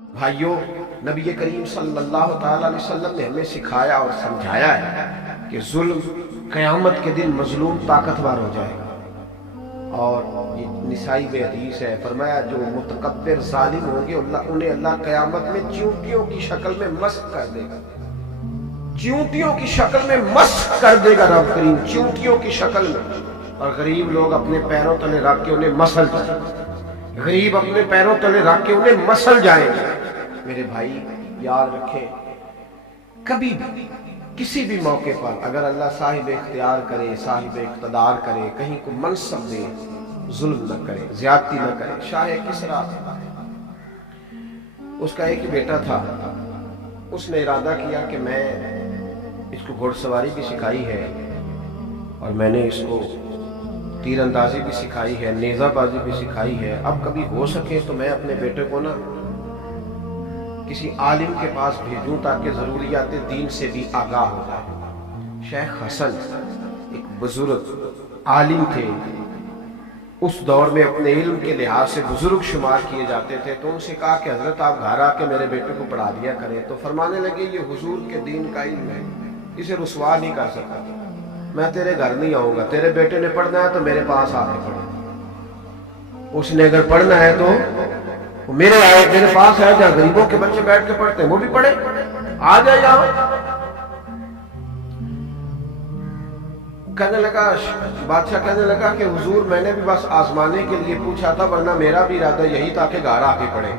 بھائیوں، نبی کریم صلی اللہ تعالی علیہ وسلم نے ہمیں سکھایا اور سمجھایا ہے کہ ظلم قیامت کے دن مظلوم طاقتور ہو جائے گا، اور یہ نسائی میں حدیث ہے، فرمایا جو متکبر ظالم ہوں گے انہیں اللہ قیامت میں چیونٹیوں کی شکل میں مسخ کر دے گا، چیونٹیوں کی شکل میں مسخ کر دے گا رب کریم، چیونٹیوں کی شکل میں، اور غریب لوگ اپنے پیروں تلے رکھ کے انہیں مسل جائیں گے، غریب اپنے پیروں تلے رکھ کے انہیں مسل جائیں گے۔ میرے بھائی یاد رکھیں، کبھی بھی کسی بھی موقع پر اگر اللہ صاحب اختیار کرے، صاحب اقتدار کرے، کہیں کو منصب دے، ظلم نہ کرے، زیادتی نہ کرے۔ شاہ کسریٰ، اس کا ایک بیٹا تھا، اس نے ارادہ کیا کہ میں اس کو گھوڑ سواری بھی سکھائی ہے اور میں نے اس کو تیر اندازی بھی سکھائی ہے، نیزہ بازی بھی سکھائی ہے، اب کبھی ہو سکے تو میں اپنے بیٹے کو نا کسی عالم کے پاس بھیجوں تاکہ ضروریات دین سے بھی آگاہ ہو جائے۔ شیخ حسن ایک بزرگ عالم تھے، اس دور میں اپنے علم کے لحاظ سے بزرگ شمار کیے جاتے تھے، تو ان سے کہا کہ حضرت آپ گھر آ کے میرے بیٹے کو پڑھا دیا کریں، تو فرمانے لگے یہ حضور کے دین کا علم ہے، اسے رسوا نہیں کر سکتا، میں تیرے گھر نہیں آؤں گا، تیرے بیٹے نے پڑھنا ہے تو میرے پاس آ کے پڑھے، اس نے اگر پڑھنا ہے تو میرے پاس ہے، جہاں غریبوں کے بچے بیٹھ کے پڑھتے ہیں وہ بھی پڑھے، آ جائے یہاں۔ کہنے لگا، بادشاہ کہنے لگا کہ حضور میں نے بھی بس آزمانے کے لیے پوچھا تھا، ورنہ میرا بھی ارادہ یہی تھا کہ گھر آ کے پڑھے۔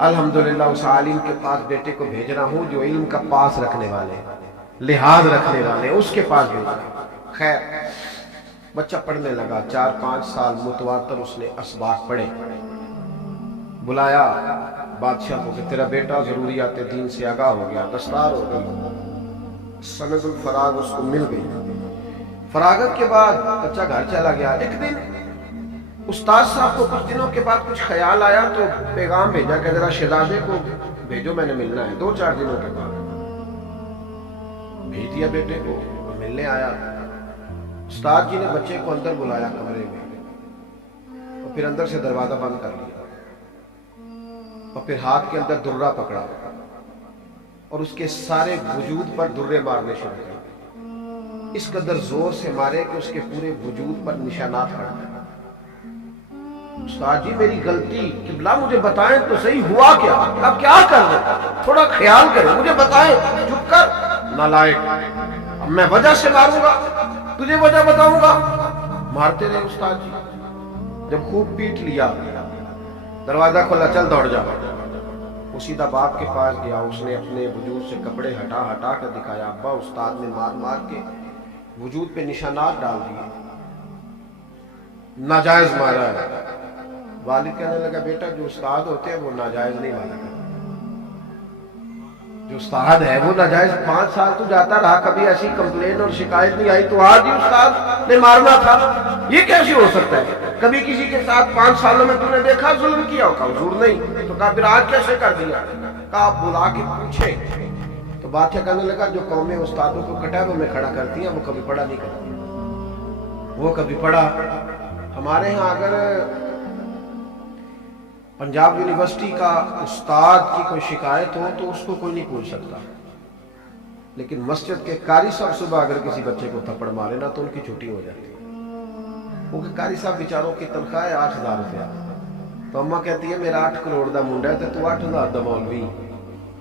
الحمدللہ اس عالم کے پاس بیٹے کو بھیج رہا ہوں جو علم کا پاس رکھنے والے، لحاظ رکھنے والے، اس کے پاس بھیج رہا ہوں۔ خیر بچہ پڑھنے لگا، 4-5 سال متواتر اس نے اسباق پڑھے۔ بلایا بادشاہ کو کہ تیرا بیٹا ضروریات دین سے آگاہ ہو گیا، دستار ہو گئی، سند الفراغ اس کو مل گئی۔ فراغت کے بعد بچہ گھر چلا گیا۔ ایک دن استاد صاحب کو کچھ دنوں کے بعد کچھ خیال آیا تو پیغام بھیجا کہ ذرا شہزادے کو بھیجو، میں نے ملنا ہے۔ 2-4 دنوں کے بعد بھیج دیا بیٹے کو، ملنے آیا۔ استاد جی نے بچے کو اندر بلایا کمرے میں، اور پھر اندر سے دروازہ بند کر لیا، اور پھر ہاتھ کے اندر درہ پکڑا اور اس کے سارے وجود پر درے مارنے شروع کیے، اس قدر زور سے مارے کہ اس کے پورے وجود پر نشانات پڑ گئے۔ استاد جی میری غلطی، قبلہ مجھے بتائیں تو صحیح ہوا کیا، اب کیا کر دیں، تھوڑا خیال کریں، مجھے بتائیں۔ چپ کر نالائق، اب میں وجہ سے ماروں گا، تجھے وجہ بتاؤں گا۔ مارتے رہے استاد جی، جب خوب پیٹ لیا، دروازہ کھولا، چل دوڑ جا۔ وہ سیدھا باپ کے پاس گیا، اس نے اپنے وجود سے کپڑے ہٹا کر دکھایا، ابا استاد نے مار کے وجود پہ نشانات ڈال دیے، ناجائز مارا ہے۔ والد کہنے لگا بیٹا جو استاد ہوتے ہیں وہ ناجائز نہیں مارا کرتے، جو استاد ہے وہ ناجائز۔ 5 سال تو جاتا رہا، کبھی ایسی کمپلین اور شکایت نہیں آئی، تو آج ہی استاد نے مارنا تھا، یہ کیسے ہو سکتا ہے؟ کبھی کسی کے ساتھ 5 سالوں میں تم نے دیکھا ظلم کیا ہو؟ کہا حضور نہیں۔ تو کہا پھر آج کیسے کر دیا؟ کہا آپ بلا کے پوچھے۔ تو بادشاہ کہنے لگا جو قومیں استادوں کو کٹاروں میں کھڑا کرتی ہیں وہ کبھی پڑھا نہیں کرتی، وہ کبھی پڑھا۔ ہمارے ہاں اگر پنجاب یونیورسٹی کا استاد کی کوئی شکایت ہو تو اس کو کوئی نہیں پوچھ سکتا، لیکن مسجد کے قاری صاحب صبح اگر کسی بچے کو تھپڑ مارے نا تو ان کی چھٹی ہو جاتی ہے، کیونکہ قاری صاحب بیچاروں کی تنخواہ ہے 8,000 روپیہ۔ تو اماں کہتی ہے میرا 8 کروڑ دا منڈا ہے تو 8,000 دا مولوی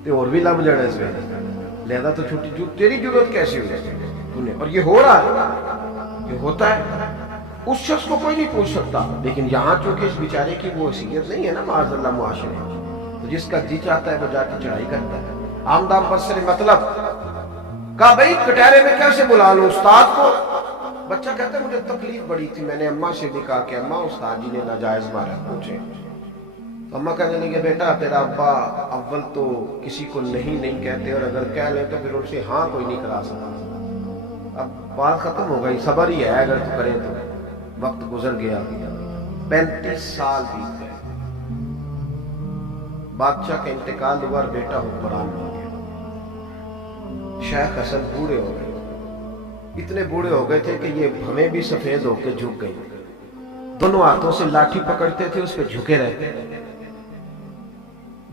تے اور بھی لب جانا اس ویلے، لہذا تو چھٹی جو تیری ضرورت کیسی ہو جائے؟ اور یہ ہو رہا ہے، یہ ہوتا ہے، اس شخص کو کوئی نہیں پوچھ سکتا۔ لیکن یہاں چونکہ اس بیچارے کی وہ حیثیت نہیں ہے نا معاذ اللہ معاشرے، تو جس کا جی چاہتا ہے وہ جا کے چڑھائی کرتا ہے۔ آمدام بسر مطلب کہا بھائی کٹہرے میں کیسے بلا لوں استاد کو؟ بچہ کہتا ہے مجھے تکلیف بڑی تھی، میں نے اماں سے بھی کہا کہ اماں استاد جی نے ناجائز مارا، پوچھے۔ تو اماں کہنے لگے بیٹا تیرا ابا اول تو کسی کو نہیں کہتے، اور اگر کہہ لیں تو پھر ان سے ہاں کوئی نہیں کرا سکتا۔ اب بات ختم ہو گئی، صبر ہی ہے اگر تو کریں تو۔ وقت گزر گیا، 35 سال بیت گئے، بادشاہ کا انتقال ہوا اور بیٹا حکمران ہو گیا۔ شیخ حسن بوڑھے ہو گئے، اتنے بوڑھے ہو گئے تھے کہ یہ ہمیں بھی سفید ہو کے جھک گئی، دونوں ہاتھوں سے لاٹھی پکڑتے تھے، اس پہ جھکے رہتے،